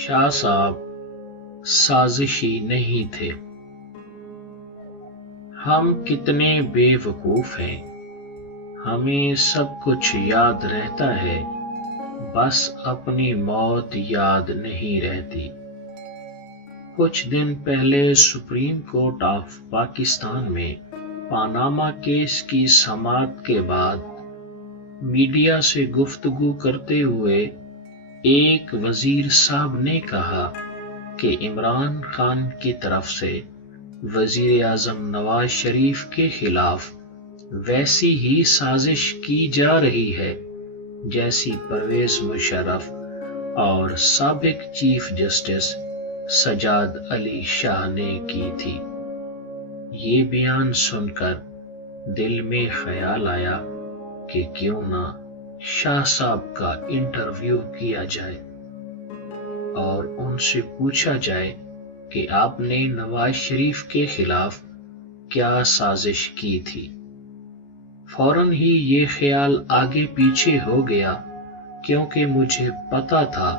شاہ صاحب سازشی نہیں تھے۔ ہم کتنے بے وقوف ہیں، ہمیں سب کچھ یاد رہتا ہے، بس اپنی موت یاد نہیں رہتی۔ کچھ دن پہلے سپریم کورٹ آف پاکستان میں پاناما کیس کی سماعت کے بعد میڈیا سے گفتگو کرتے ہوئے ایک وزیر صاحب نے کہا کہ عمران خان کی طرف سے وزیر اعظم نواز شریف کے خلاف ویسی ہی سازش کی جا رہی ہے جیسی پرویز مشرف اور سابق چیف جسٹس سجاد علی شاہ نے کی تھی۔ یہ بیان سن کر دل میں خیال آیا کہ کیوں نہ شاہ صاحب کا انٹرویو کیا جائے اور ان سے پوچھا جائے کہ آپ نے نواز شریف کے خلاف کیا سازش کی تھی۔ فوراً ہی یہ خیال آگے پیچھے ہو گیا کیونکہ مجھے پتا تھا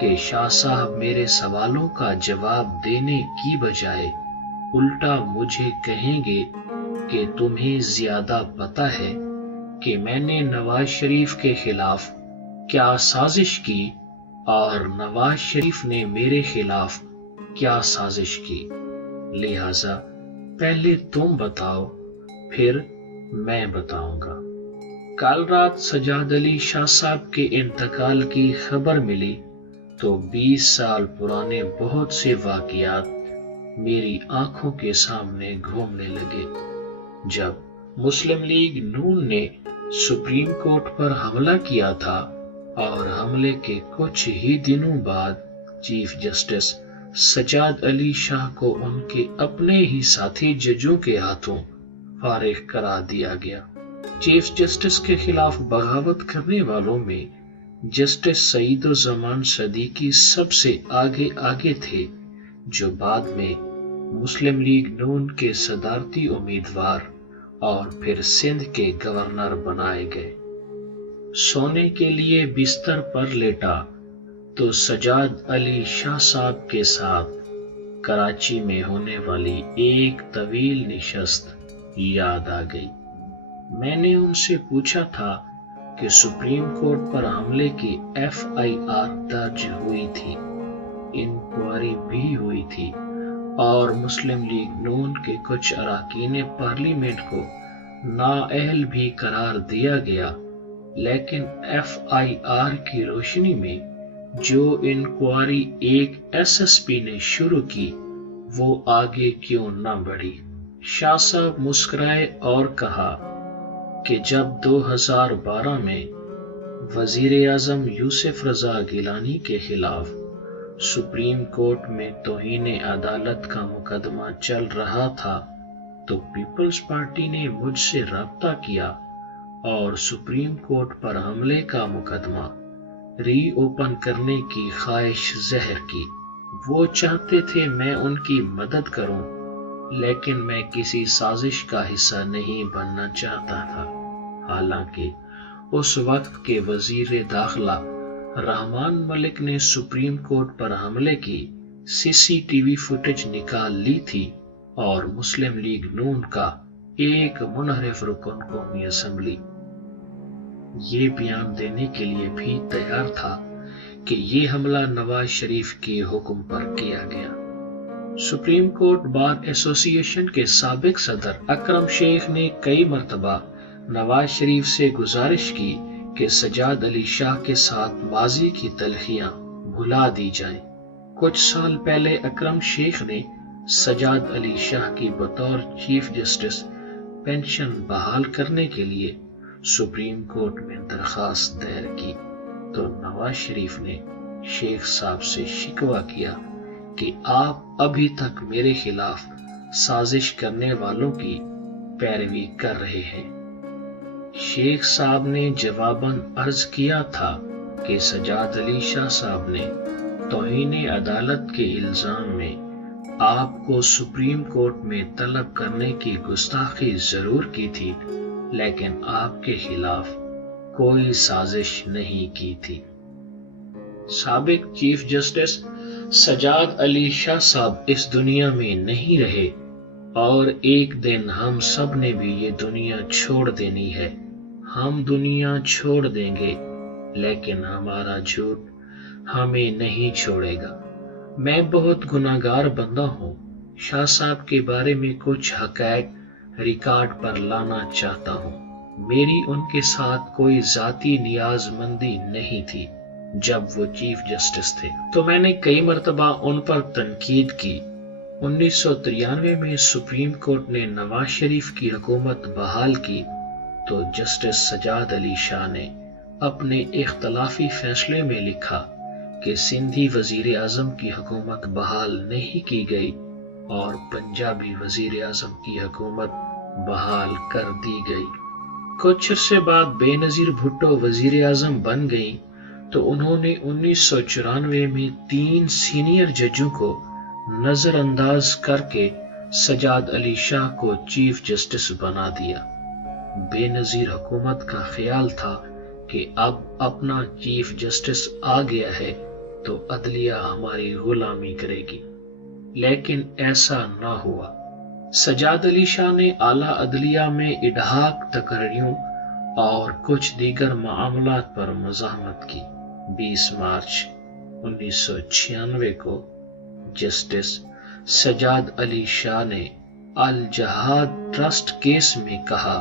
کہ شاہ صاحب میرے سوالوں کا جواب دینے کی بجائے الٹا مجھے کہیں گے کہ تمہیں زیادہ پتا ہے کہ میں نے نواز شریف کے خلاف کیا سازش کی اور نواز شریف نے میرے خلاف کیا سازش کی، لہذا پہلے تم بتاؤ پھر میں بتاؤں گا۔ کل رات سجاد علی شاہ صاحب کے انتقال کی خبر ملی تو 20 سال پرانے بہت سے واقعات میری آنکھوں کے سامنے گھومنے لگے۔ جب مسلم لیگ نون نے سپریم کورٹ پر حملہ کیا تھا اور حملے کے کچھ ہی دنوں بعد چیف جسٹس سجاد علی شاہ کو ان کے اپنے ہی ساتھی ججوں کے ہاتھوں فارغ کرا دیا گیا۔ چیف جسٹس کے خلاف بغاوت کرنے والوں میں جسٹس سعید الزمان صدیقی سب سے آگے تھے، جو بعد میں مسلم لیگ نون کے صدارتی امیدوار اور پھر سندھ کے گورنر بنائے گئے۔ سونے کے لیے بستر پر لیٹا تو سجاد علی شاہ صاحب کے ساتھ کراچی میں ہونے والی ایک طویل نشست یاد آ گئی۔ میں نے ان سے پوچھا تھا کہ سپریم کورٹ پر حملے کی FIR درج ہوئی تھی، انکوائری بھی ہوئی تھی اور مسلم لیگ نون کے کچھ اراکین پارلیمنٹ کو نااہل بھی قرار دیا گیا، لیکن FIR کی روشنی میں جو انکوائری ایک SSP نے شروع کی وہ آگے کیوں نہ بڑھی؟ شاہ صاحب مسکرائے اور کہا کہ جب 2012 میں وزیر اعظم یوسف رضا گیلانی کے خلاف سپریم کورٹ میں توہین عدالت کا مقدمہ چل رہا تھا تو پیپلز پارٹی نے مجھ سے رابطہ کیا اور سپریم کورٹ پر حملے کا مقدمہ ری اوپن کرنے کی خواہش ظاہر کی۔ وہ چاہتے تھے میں ان کی مدد کروں، لیکن میں کسی سازش کا حصہ نہیں بننا چاہتا تھا۔ حالانکہ اس وقت کے وزیر داخلہ رحمان ملک نے سپریم کورٹ پر حملے کی CCTV فوٹیج نکال لی تھی اور مسلم لیگ نون کا ایک منحرف رکن قومی اسمبلی یہ بیان دینے کے لیے بھی تیار تھا کہ یہ حملہ نواز شریف کے حکم پر کیا گیا۔ سپریم کورٹ بار ایسوسی ایشن کے سابق صدر اکرم شیخ نے کئی مرتبہ نواز شریف سے گزارش کی کہ سجاد علی شاہ کے ساتھ ماضی کی تلخیاں بھلا دی جائیں۔ کچھ سال پہلے اکرم شیخ نے سجاد علی شاہ کی بطور چیف جسٹس پینشن بحال کرنے کے لیے سپریم کورٹ میں درخواست دائر کی تو نواز شریف نے شیخ صاحب سے شکوہ کیا کہ آپ ابھی تک میرے خلاف سازش کرنے والوں کی پیروی کر رہے ہیں۔ شیخ صاحب نے جواباً عرض کیا تھا کہ سجاد علی شاہ صاحب نے توہین عدالت کے الزام میں آپ کو سپریم کورٹ میں طلب کرنے کی گستاخی ضرور کی تھی، لیکن آپ کے خلاف کوئی سازش نہیں کی تھی۔ سابق چیف جسٹس سجاد علی شاہ صاحب اس دنیا میں نہیں رہے اور ایک دن ہم سب نے بھی یہ دنیا چھوڑ دینی ہے۔ ہم دنیا چھوڑ دیں گے لیکن ہمارا جھوٹ ہمیں نہیں چھوڑے گا۔ میں بہت گناہگار بندہ ہوں۔ شاہ صاحب کے بارے میں کچھ حقائق ریکارڈ پر لانا چاہتا ہوں۔ میری ان کے ساتھ کوئی ذاتی نیاز مندی نہیں تھی جب وہ چیف جسٹس تھے، تو میں نے کئی مرتبہ ان پر تنقید کی۔ 1993 میں سپریم کورٹ نے نواز شریف کی حکومت بحال کی تو جسٹس سجاد علی شاہ نے اپنے اختلافی فیصلے میں لکھا کہ سندھی وزیر اعظم کی حکومت بحال نہیں کی گئی اور پنجابی وزیر اعظم کی حکومت بحال کر دی گئی۔ کچھ عرصے بعد بے نظیر بھٹو وزیر اعظم بن گئیں تو انہوں نے 1994 میں 3 سینئر ججوں کو نظر انداز کر کے سجاد علی شاہ کو چیف جسٹس بنا دیا۔ بے نظیر حکومت کا خیال تھا کہ اب اپنا چیف جسٹس آ گیا ہے تو عدلیہ ہماری غلامی کرے گی، لیکن ایسا نہ ہوا۔ سجاد علی شاہ نے اعلیٰ عدلیہ میں اڈھاک تقرریوں اور کچھ دیگر معاملات پر مزاحمت کی۔ 20 مارچ 1996 کو جسٹس سجاد علی شاہ نے الجہاد ٹرسٹ کیس میں کہا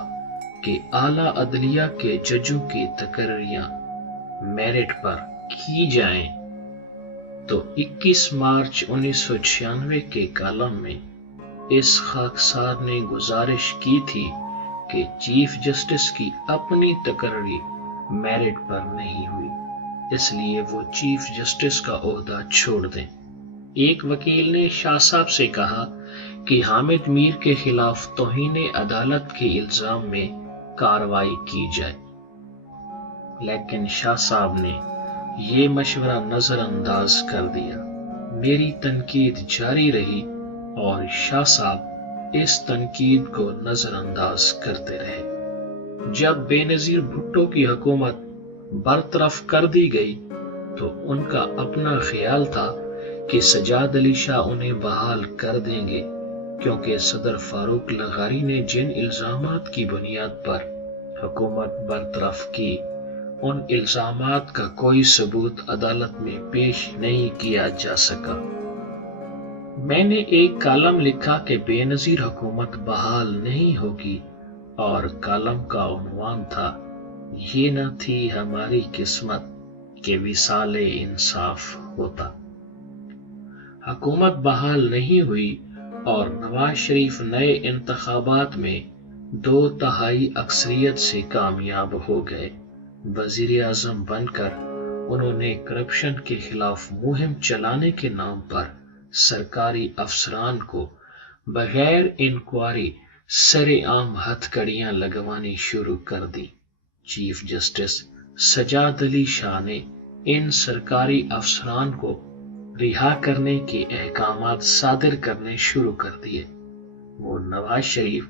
کہ اعلیٰ عدلیہ کے ججوں کی تقرریاں میرٹ پر کی جائیں تو 21 مارچ 1996 کے کالم میں اس خاکسار نے گزارش کی تھی کہ چیف جسٹس کی اپنی تقرری میرٹ پر نہیں ہوئی، اس لیے وہ چیف جسٹس کا عہدہ چھوڑ دیں۔ ایک وکیل نے شاہ صاحب سے کہا کہ حامد میر کے خلاف توہین عدالت کے الزام میں کارروائی کی جائے، لیکن شاہ صاحب نے یہ مشورہ نظر انداز کر دیا۔ میری تنقید جاری رہی اور شاہ صاحب اس تنقید کو نظر انداز کرتے رہے۔ جب بے نظیر بھٹو کی حکومت برطرف کر دی گئی تو ان کا اپنا خیال تھا کہ سجاد علی شاہ انہیں بحال کر دیں گے، کیونکہ صدر فاروق لغاری نے جن الزامات کی بنیاد پر حکومت برطرف کی ان الزامات کا کوئی ثبوت عدالت میں پیش نہیں کیا جا سکا۔ میں نے ایک کالم لکھا کہ بے نظیر حکومت بحال نہیں ہوگی اور کالم کا عنوان تھا یہ نہ تھی ہماری قسمت کہ وصال انصاف ہوتا۔ حکومت بحال نہیں ہوئی اور نواز شریف نئے انتخابات میں 2/3 اکثریت سے کامیاب ہو گئے۔ وزیر اعظم بن کر انہوں نے کرپشن کے خلاف مہم چلانے کے نام پر سرکاری افسران کو بغیر انکوائری سر عام ہتھ کڑیاں لگوانی شروع کر دی۔ چیف جسٹس سجاد علی شاہ نے ان سرکاری افسران کو رہا کرنے کے احکامات صادر کرنے شروع کر دیے۔ وہ نواز شریف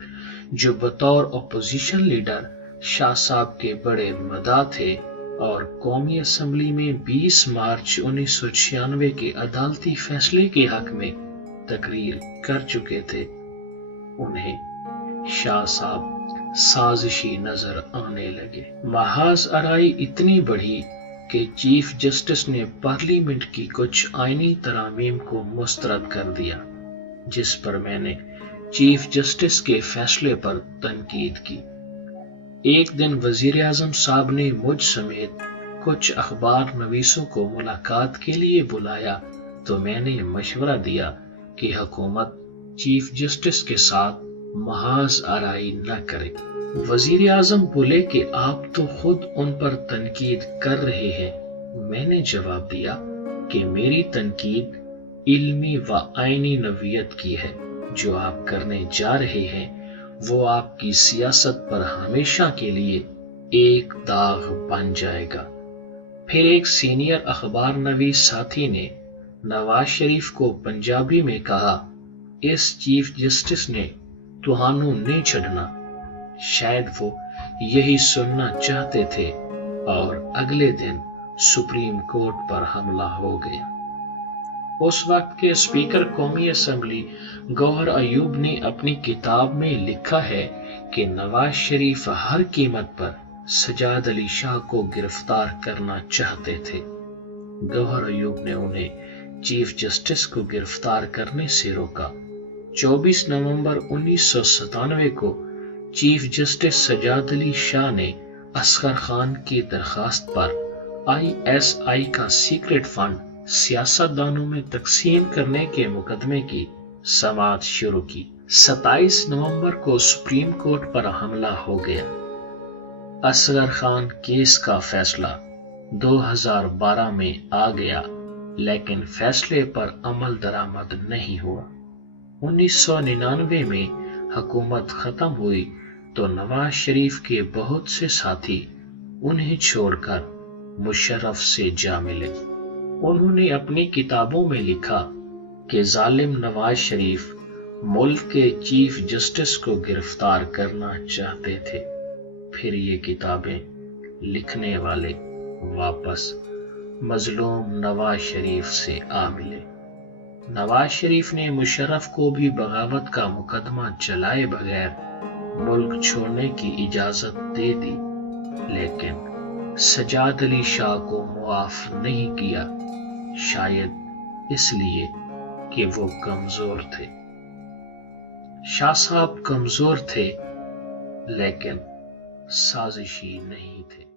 جو بطور اپوزیشن لیڈر شاہ صاحب کے بڑے مداح تھے اور قومی اسمبلی میں 20 مارچ 1996 کے عدالتی فیصلے کے حق میں تقریر کر چکے تھے، انہیں شاہ صاحب سازشی نظر آنے لگے۔ محاذ آرائی اتنی بڑھی کہ چیف جسٹس نے پارلیمنٹ کی کچھ آئینی ترامیم کو مسترد کر دیا، جس پر میں نے چیف جسٹس کے فیصلے پر تنقید کی۔ ایک دن وزیر اعظم صاحب نے مجھ سمیت کچھ اخبار نویسوں کو ملاقات کے لیے بلایا تو میں نے مشورہ دیا کہ حکومت چیف جسٹس کے ساتھ محاذ آرائی نہ کرے۔ وزیر اعظم بولے کہ آپ تو خود ان پر تنقید کر رہے ہیں۔ میں نے جواب دیا کہ میری تنقید علمی و آئینی نوعیت کی ہے، جو آپ کرنے جا رہے ہیں وہ آپ کی سیاست پر ہمیشہ کے لیے ایک داغ بن جائے گا۔ پھر ایک سینئر اخبار نویس ساتھی نے نواز شریف کو پنجابی میں کہا، اس چیف جسٹس نے تہانوں نہیں چھڈنا۔ شاید وہ یہی سننا چاہتے تھے اور اگلے دن سپریم کورٹ پر حملہ ہو گیا۔ اس وقت کے اسپیکر قومی اسمبلی گوہر ایوب نے اپنی کتاب میں لکھا ہے کہ نواز شریف ہر قیمت پر سجاد علی شاہ کو گرفتار کرنا چاہتے تھے۔ گوہر ایوب نے انہیں چیف جسٹس کو گرفتار کرنے سے روکا۔ 24 نومبر 1997 کو چیف جسٹس سجاد علی شاہ نے اصغر خان کی درخواست پر ISI کا سیکرٹ فنڈ سیاستدانوں میں تقسیم کرنے کے مقدمے کی سماعت شروع کی۔ 27 نومبر کو سپریم کورٹ پر حملہ ہو گیا۔ اصغر خان کیس کا فیصلہ 2012 میں آ گیا، لیکن فیصلے پر عمل درآمد نہیں ہوا۔ 1999 میں حکومت ختم ہوئی تو نواز شریف کے بہت سے ساتھی انہیں چھوڑ کر مشرف سے جا ملے۔ انہوں نے اپنی کتابوں میں لکھا کہ ظالم نواز شریف ملک کے چیف جسٹس کو گرفتار کرنا چاہتے تھے۔ پھر یہ کتابیں لکھنے والے واپس مظلوم نواز شریف سے آ ملے۔ نواز شریف نے مشرف کو بھی بغاوت کا مقدمہ چلائے بغیر ملک چھوڑنے کی اجازت دے دی، لیکن سجاد علی شاہ کو معاف نہیں کیا، شاید اس لیے کہ وہ کمزور تھے۔ شاہ صاحب کمزور تھے لیکن سازشی نہیں تھے۔